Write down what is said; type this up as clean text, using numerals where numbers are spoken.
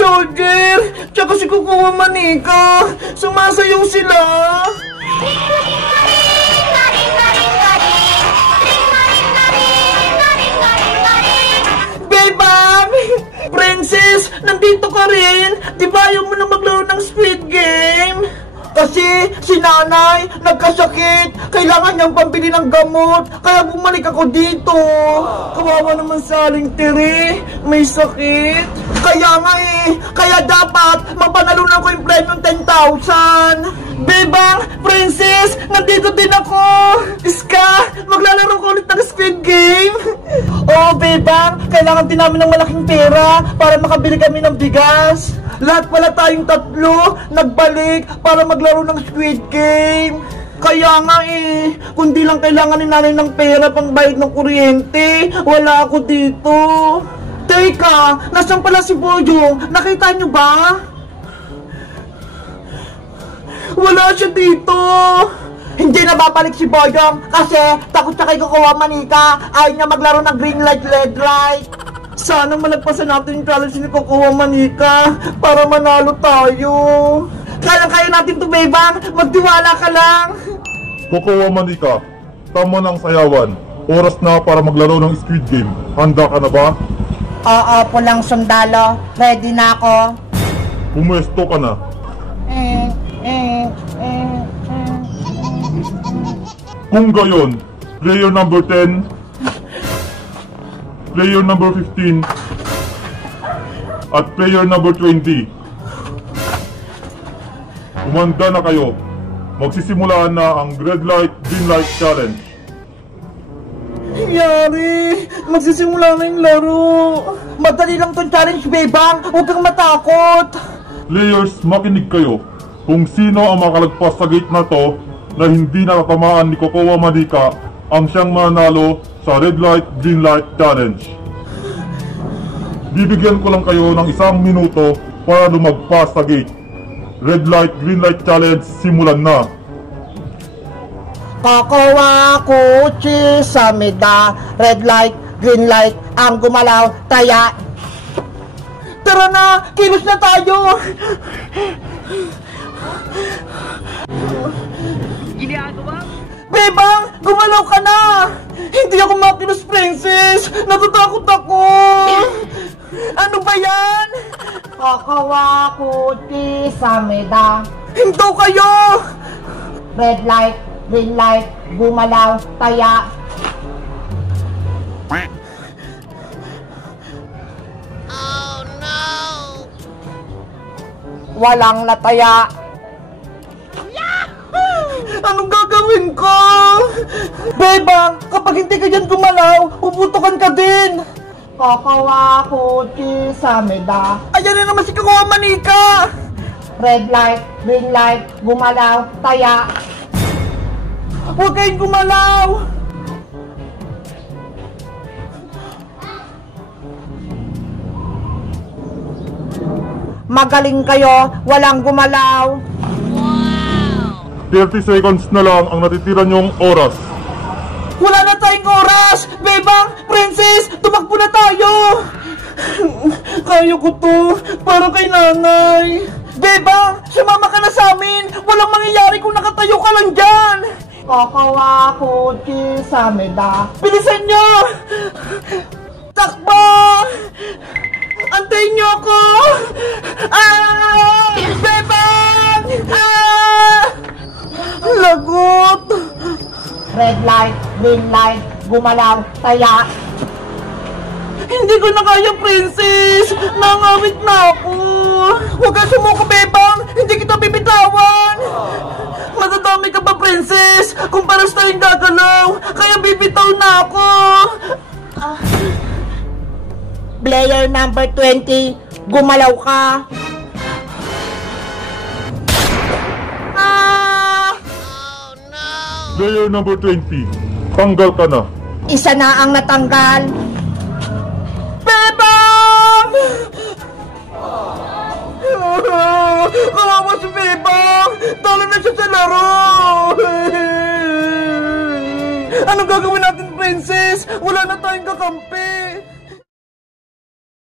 Soldier, tsaka si Kukuha Manika. Sumasayaw sila. Bebang! Princess, nandito ka rin. Di ba ayaw mo na maglaro ng Squid Game? Kasi si nanay nagkasakit. Kailangan niyang pambili ng gamot. Kaya bumalik ako dito. Kawawa naman sa Aling Tiri. May sakit. Kaya nga kaya dapat mapanalunan ko yung premium 10,000. Bebang, Princess, nandito din ako. Iska, maglalaro ko ulit ng Squid Game. Oo, Bebang, kailangan din namin ng malaking pera para makabili kami ng bigas. Lahat pala tayong tatlo nagbalik para maglaro ng Squid Game. Kaya nga kung di lang kailangan ni nanay ng pera pang bayad ng kuryente, wala ako dito. Teka, nasan pala si Boyong? Nakita nyo ba? Wala siya dito. Hindi na babalik si Boyong kasi takot siya kay Kukuha Manika. Ayaw niya maglaro ng green light, red light. Sana malagpasan natin yung challenge ni Kukuha Manika para manalo tayo. Kaya natin to, Bebang. Magtiwala ka lang. Kukuha Manika, tama ng sayawan. Oras na para maglaro ng Squid Game. Handa ka na ba? Oo, pulang sundalo. Ready na ako. Pumuesto ka na. Kung gayon, player number 10, player number 15, at player number 20. Umanda na kayo. Magsisimula na ang red light, green light challenge. Yari, magsisimula na yung laro. Madali lang tong challenge, Bebang. Huwag kang matakot. Players, makinig kayo. Kung sino ang makalagpas sa gate na to na hindi nakatamaan ni Kukuha Manika, ang siyang manalo sa red light, green light challenge. Bibigyan ko lang kayo ng 1 minuto para lumagpas sa gate. Red light, green light challenge, simulan na. Kukuha Kuchi sa meda. Red light, green light, ang gumalaw, taya. Tara na, kilos na tayo. Bebang, gumalaw ka na. Hindi ako makilos, Princess. Natatakot ako. Ano ba yan? Kukuha Kuchi sa meda. Hinto kayo. Red light, green light, gumalaw, taya. Oh no! Walang nataya. Anong gagawin ko? Bebang, kapag hindi ka dyan gumalaw, puputukan ka din. Kukuha Kuchi sa meda. Ayan na naman si Kukuha Manika. Red light, green light, gumalaw, taya. Huwag kayong gumalaw. Magaling kayo, walang gumalaw. 30 seconds na lang ang natitira niyong oras. Wala na tayong oras. Bebang, Princess, tumakbo na tayo. Kaya ko to, para kay nanay. Bebang, sumama ka na sa amin. Walang mangyayari kung nakatayo ka lang dyan. Kukuha Kuchi sa meda. Bilisan niyo. Takbo. Antayin niyo ako. Bebang! Lagot. Red light, green light, gumalaw, taya. Hindi ko na kaya, Princess. Nangawit na ako. Huwag ka sumuko, Bebang. Hindi kita bibitawan. Matadami ka ba, Princess? Kung paras tayong gagalaw, kaya bibitaw na ako. Player number 20, gumalaw ka. Player number 20, tanggal ka na. Isa na ang natanggal. Bebang! Kawawa si Bebang! Talo na siya sa laro! Anong gagawin natin, Princess? Wala na tayong kakampi!